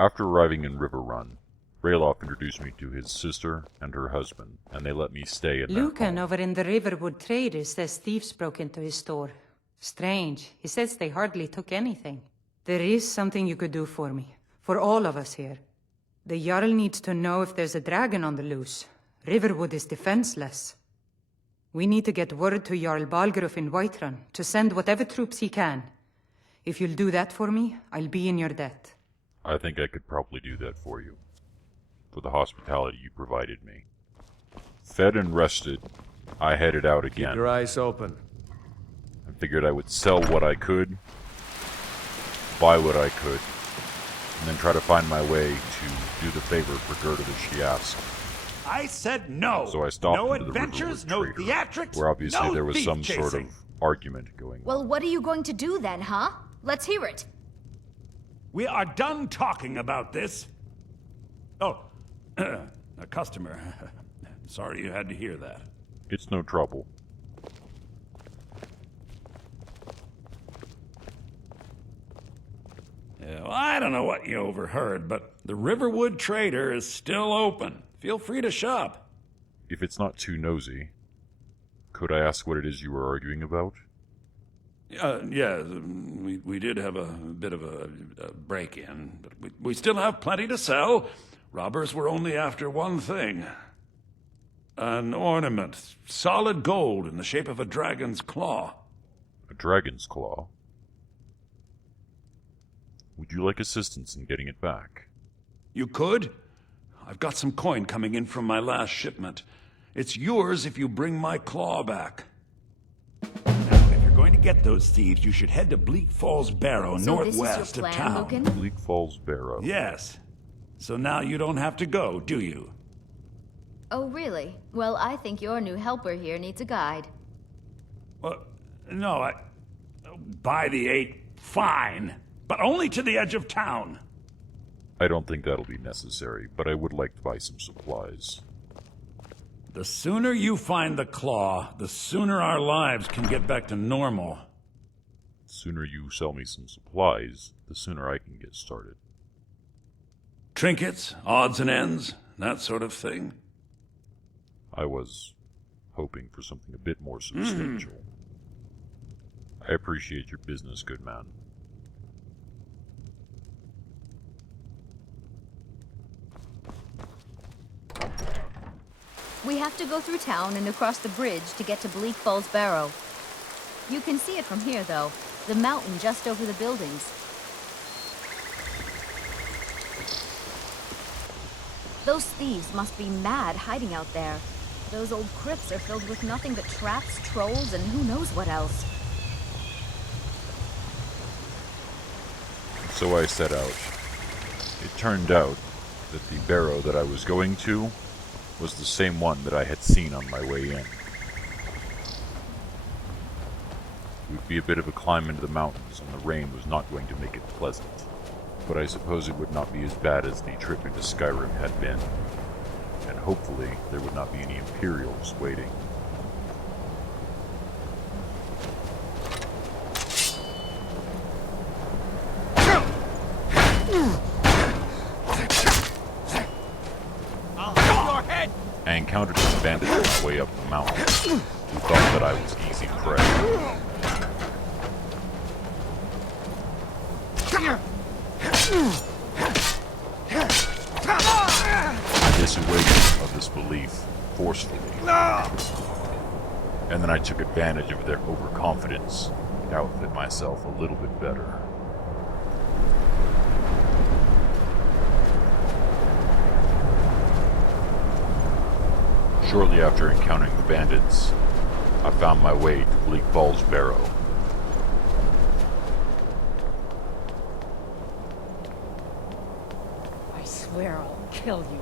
After arriving in Riverrun, Rayloff introduced me to his sister and her husband, and they let me stay in their Lucan home. over in the Riverwood traders says thieves broke into his store. Strange. He says they hardly took anything. There is something you could do for me. For all of us here. The Jarl needs to know if there's a dragon on the loose. Riverwood is defenseless. We need to get word to Jarl Balgruuf in Whiterun to send whatever troops he can. If you'll do that for me, I'll be in your debt. I think I could probably do that for you, for the hospitality you provided me. Fed and rested, I headed out again. Keep your eyes open. I figured I would sell what I could, buy what I could, and then try to find my way to do the favor for Gerda that she asked. I said no! So I stopped no into the adventures, Riverwood no Trader, theatrics, where obviously no there was thief some chasing. sort of argument going on. Well, what are you going to do then, huh? Let's hear it. We are done talking about this. Oh, a customer. Sorry you had to hear that. It's no trouble. Yeah, well, I don't know what you overheard, but the Riverwood Trader is still open. Feel free to shop. If it's not too nosy, could I ask what it is you were arguing about? Yeah, we did have a bit of a break-in, but we still have plenty to sell. Robbers were only after one thing. An ornament, solid gold in the shape of a dragon's claw. A dragon's claw? Would you like assistance in getting it back? You could? I've got some coin coming in from my last shipment. It's yours if you bring my claw back. Now, if you're going to get those thieves, you should head to Bleak Falls Barrow, So northwest this is your of plan, town. Lucan? Bleak Falls Barrow. Yes. So now you don't have to go, do you? Oh, really? Well, I think your new helper here needs a guide. Well, no, by the 8, fine. But only to the edge of town. I don't think that'll be necessary, but I would like to buy some supplies. The sooner you find the claw, the sooner our lives can get back to normal. The sooner you sell me some supplies, the sooner I can get started. Trinkets, odds and ends, that sort of thing. I was hoping for something a bit more substantial. I appreciate your business, good man. We have to go through town and across the bridge to get to Bleak Falls Barrow. You can see it from here, though. The mountain just over the buildings. Those thieves must be mad hiding out there. Those old crypts are filled with nothing but traps, trolls, and who knows what else. So I set out. It turned out that the barrow that I was going to was the same one that I had seen on my way in. It would be a bit of a climb into the mountains, and the rain was not going to make it pleasant. But I suppose it would not be as bad as the trip into Skyrim had been. And hopefully there would not be any Imperials waiting. I encountered some bandits on my way up the mountain, who thought that I was easy prey. I dissuaded of this belief forcefully, and then I took advantage of their overconfidence to outfit myself a little bit better. Shortly after encountering the bandits, I found my way to Bleak Falls Barrow. I swear I'll kill you.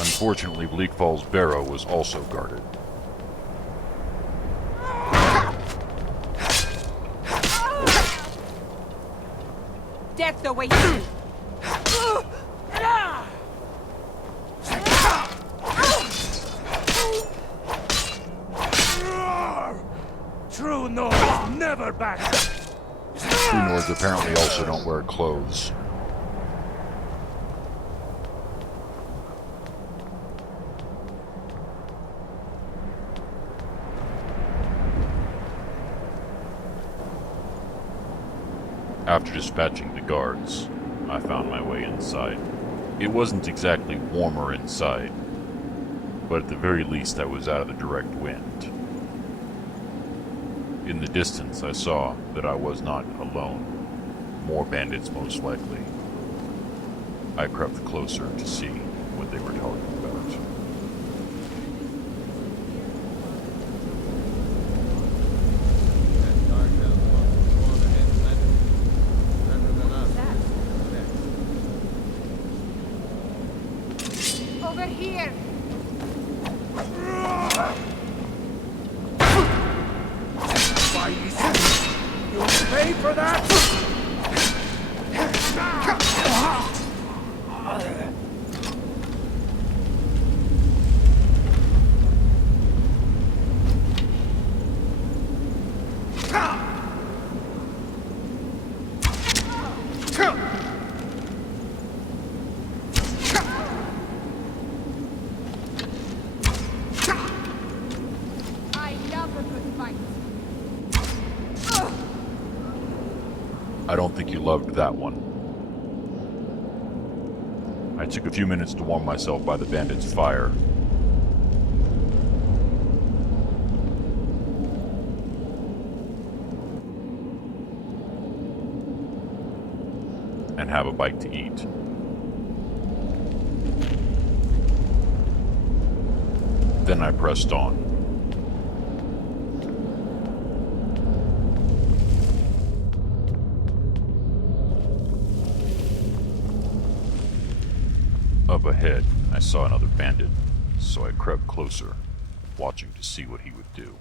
Unfortunately, Bleak Falls Barrow was also guarded. Death awaits you! True Nords never back down. True Nords apparently also don't wear clothes. After dispatching the guards, I found my way inside. It wasn't exactly warmer inside, but at the very least I was out of the direct wind. In the distance I saw that I was not alone. More bandits most likely. I crept closer to see what they were talking about. Over here! You pay for that? I love a good fight. I don't think you loved that one. I took a few minutes to warm myself by the bandits' fire. And have a bite to eat. Then I pressed on. Up ahead, I saw another bandit, so I crept closer, watching to see what he would do.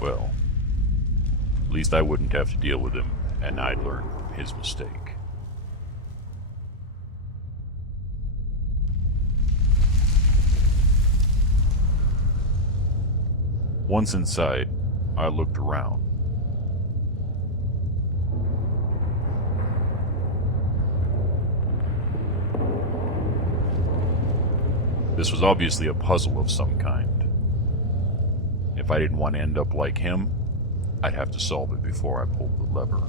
Well, at least I wouldn't have to deal with him, and I'd learn from his mistake. Once inside, I looked around. This was obviously a puzzle of some kind. If I didn't want to end up like him, I'd have to solve it before I pulled the lever.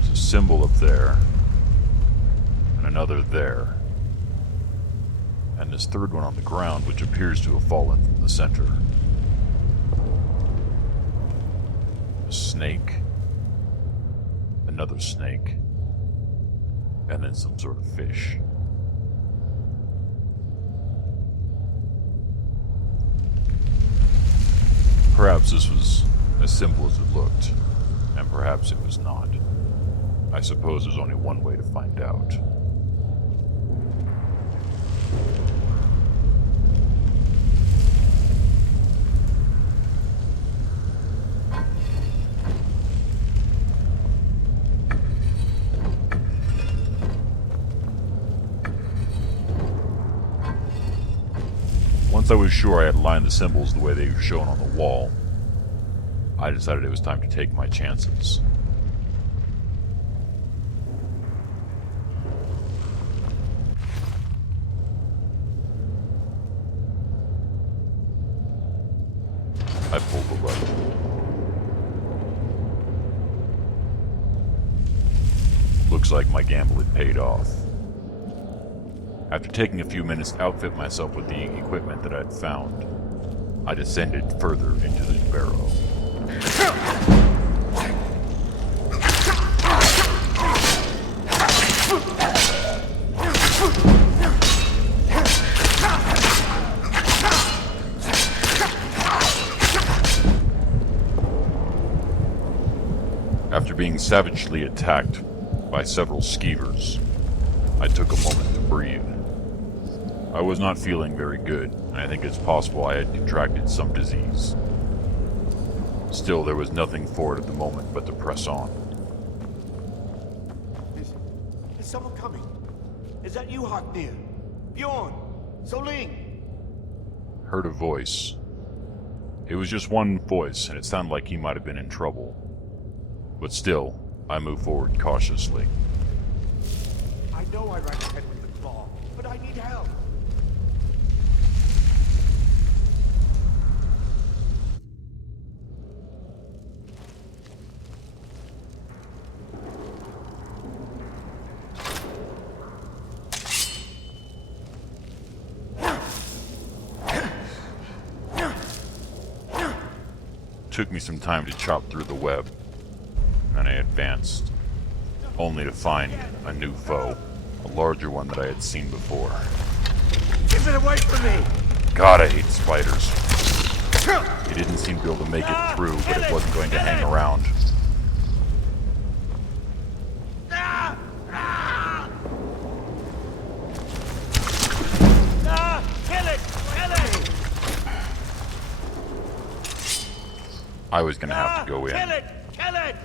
There's a symbol up there, and another there. And this third one on the ground, which appears to have fallen from the center. A snake. Another snake. And then some sort of fish. Perhaps this was as simple as it looked, and perhaps it was not. I suppose there's only one way to find out. Once I was sure I had aligned the symbols the way they were shown on the wall, I decided it was time to take my chances. I pulled the lever. Looks like my gamble had paid off. After taking a few minutes to outfit myself with the equipment that I'd found, I descended further into the barrow. After being savagely attacked by several skeevers, I took a moment to breathe. I was not feeling very good, and I think it's possible I had contracted some disease. Still, there was nothing for it at the moment but to press on. Is someone coming? Is that you, Haknir? Bjorn? Soling? Heard a voice. It was just one voice, and it sounded like he might have been in trouble. But still, I move forward cautiously. I know I ran ahead with the claw, but I need help. Took me some time to chop through the web, and I advanced, only to find a new foe, a larger one that I had seen before. Give it away from me! God, I hate spiders. He didn't seem to be able to make it through, but it wasn't going to hang around. Kill it! Kill it! I was going to have to go in. Kill it! Kill it!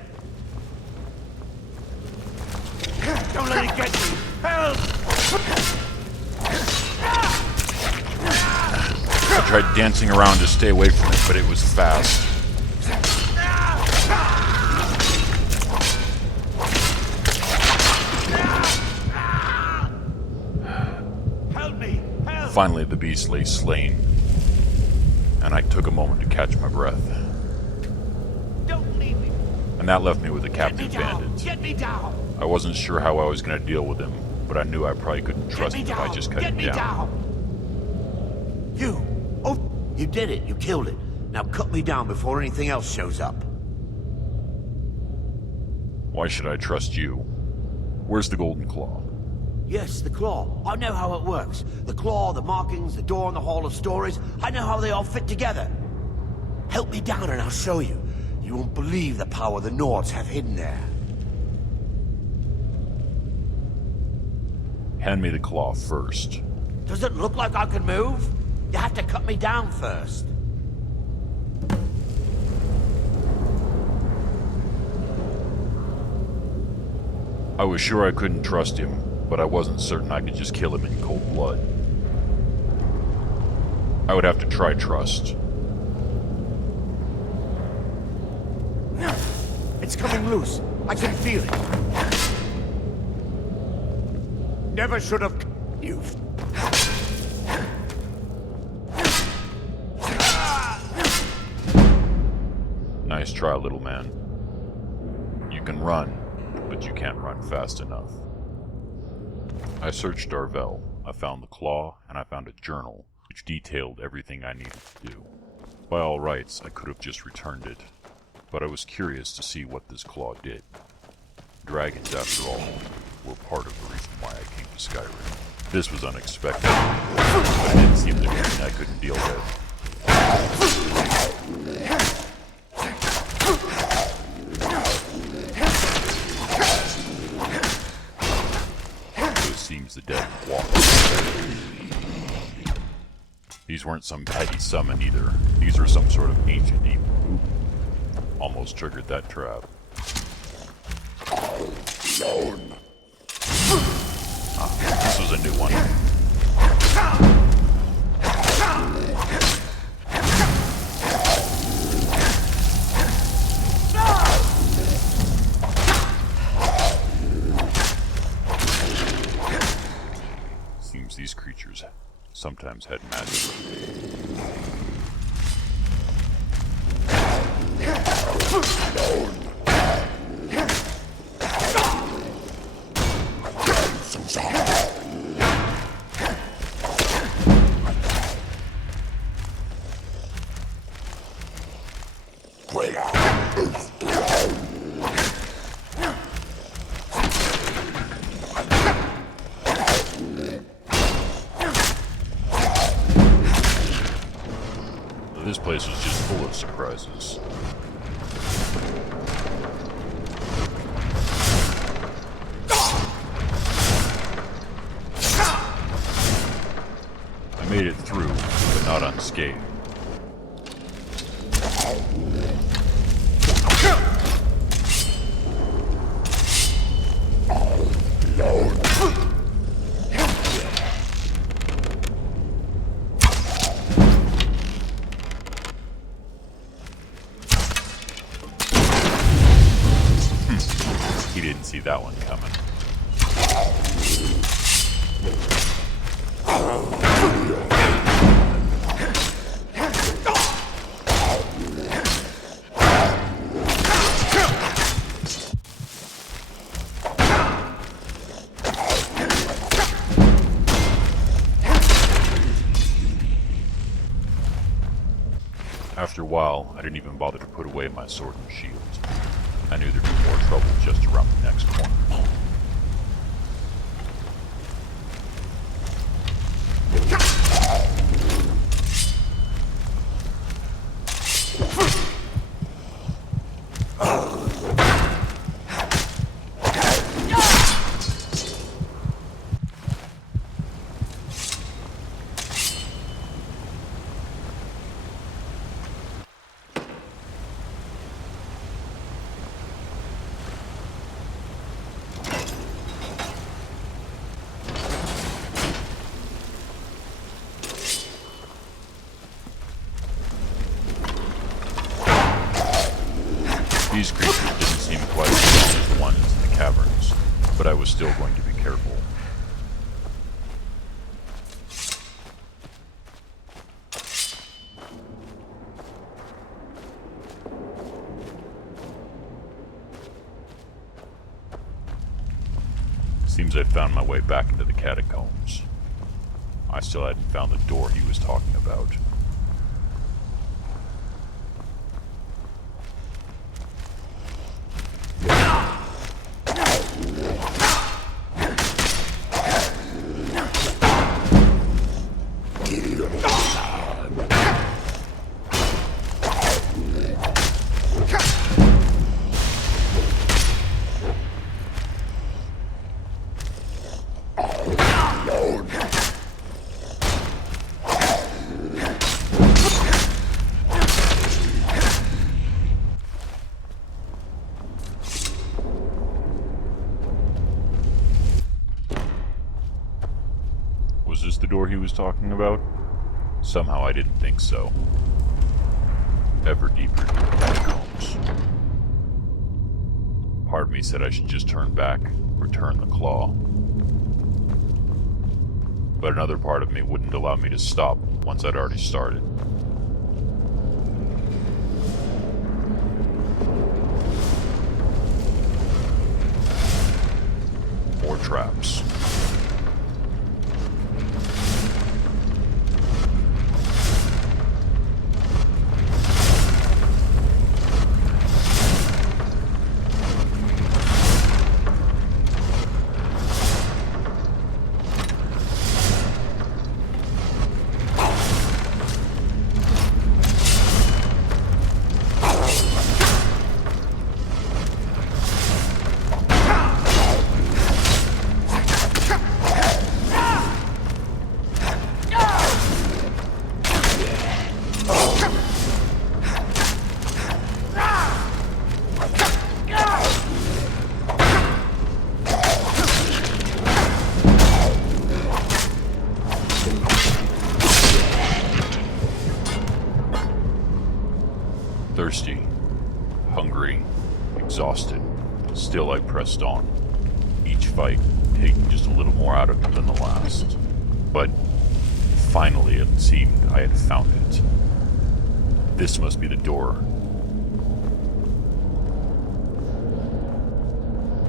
Don't let it get you! Help! I tried dancing around to stay away from it, but it was fast. Help me! Help! Finally, the beast lay slain, and I took a moment to catch my breath. Don't leave me! And that left me with a Get me captive down! bandit. Get me down! I wasn't sure how I was going to deal with him, but I knew I probably couldn't trust Get him me if down! I just cut Get him me down. down! You! Oh, you did it. You killed it. Now cut me down before anything else shows up. Why should I trust you? Where's the golden claw? Yes, the claw. I know how it works. The claw, the markings, the door in the Hall of Stories. I know how they all fit together. Help me down and I'll show you. You won't believe the power the Nords have hidden there. Hand me the claw first. Does it look like I can move? You have to cut me down first. I was sure I couldn't trust him, but I wasn't certain I could just kill him in cold blood. I would have to try trust. It's coming loose. I can feel it. Never should have you. Nice try, little man. You can run, but you can't run fast enough. I searched Darvel. I found the claw, and I found a journal, which detailed everything I needed to do. By all rights, I could have just returned it, but I was curious to see what this claw did. Dragons, after all, were part of the reason why I came to Skyrim. This was unexpected, but it didn't seem to be anything I couldn't deal with. This seems the dead walk. These weren't some petty summon either. These were some sort of ancient evil. Almost triggered that trap. This was a new one. Seems these creatures sometimes had magic. This place was just full of surprises. I made it through, but not unscathed. He didn't see that one coming. After a while, I didn't even bother to put away my sword and shield. I knew there'd be more trouble just around the next corner. These creatures didn't seem quite as strong as the ones in the caverns, but I was still going to be careful. Seems I'd found my way back into the catacombs. I still hadn't found the door he was talking about. Was this the door he was talking about? Somehow I didn't think so. Ever deeper into the catacombs. Part of me said I should just turn back, return the claw. But another part of me wouldn't allow me to stop once I'd already started. More traps. Thirsty, hungry, exhausted, still I pressed on, each fight taking just a little more out of me than the last. But finally it seemed I had found it. This must be the door.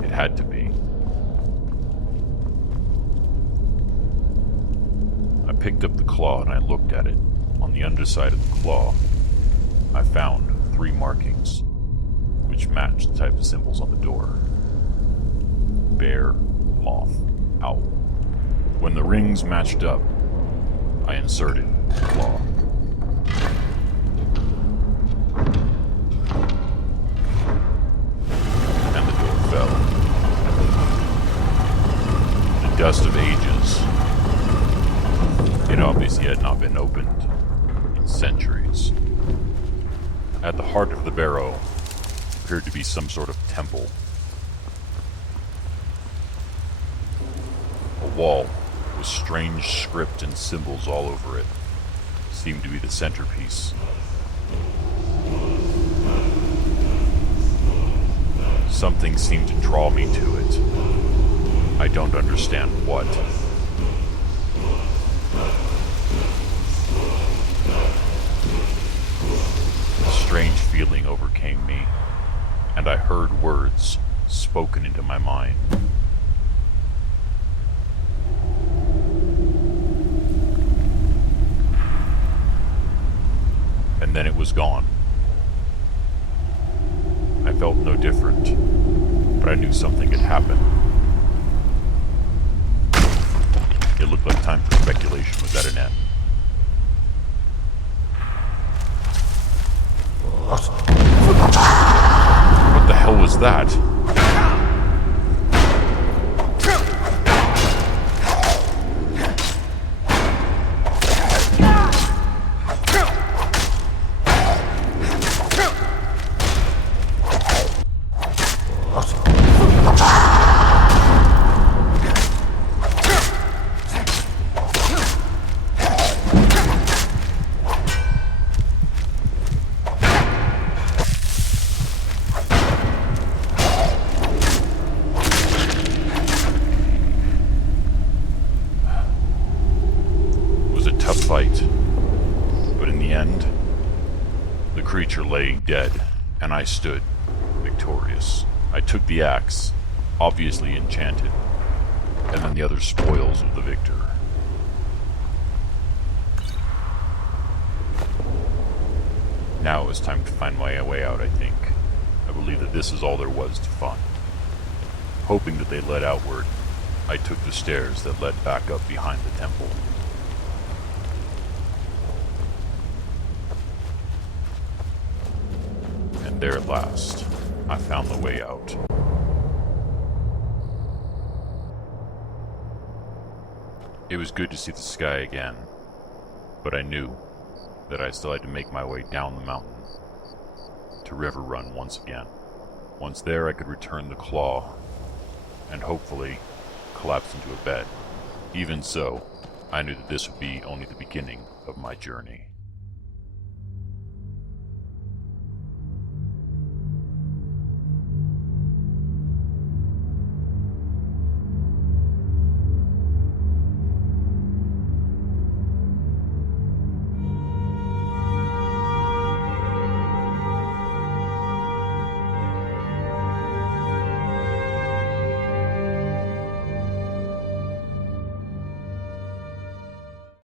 It had to be. I picked up the claw and I looked at it. On the underside of the claw, I found 3 markings, which matched the type of symbols on the door. Bear, moth, owl. When the rings matched up, I inserted the claw. And the door fell. The dust of ages. It obviously had not been opened in centuries. At the heart of the barrow appeared to be some sort of temple. A wall with strange script and symbols all over it seemed to be the centerpiece. Something seemed to draw me to it. I don't understand what. A strange feeling overcame me, and I heard words spoken into my mind. And then it was gone. I felt no different, but I knew something had happened. It looked like time for speculation was at an end. What the hell was that? Fight, but in the end, the creature lay dead, and I stood victorious. I took the axe, obviously enchanted, and then the other spoils of the victor. Now it was time to find my way out, I think. I believe that this is all there was to find. Hoping that they led outward, I took the stairs that led back up behind the temple. There at last, I found the way out. It was good to see the sky again, but I knew that I still had to make my way down the mountain to Riverwood once again. Once there, I could return the claw and hopefully collapse into a bed. Even so, I knew that this would be only the beginning of my journey.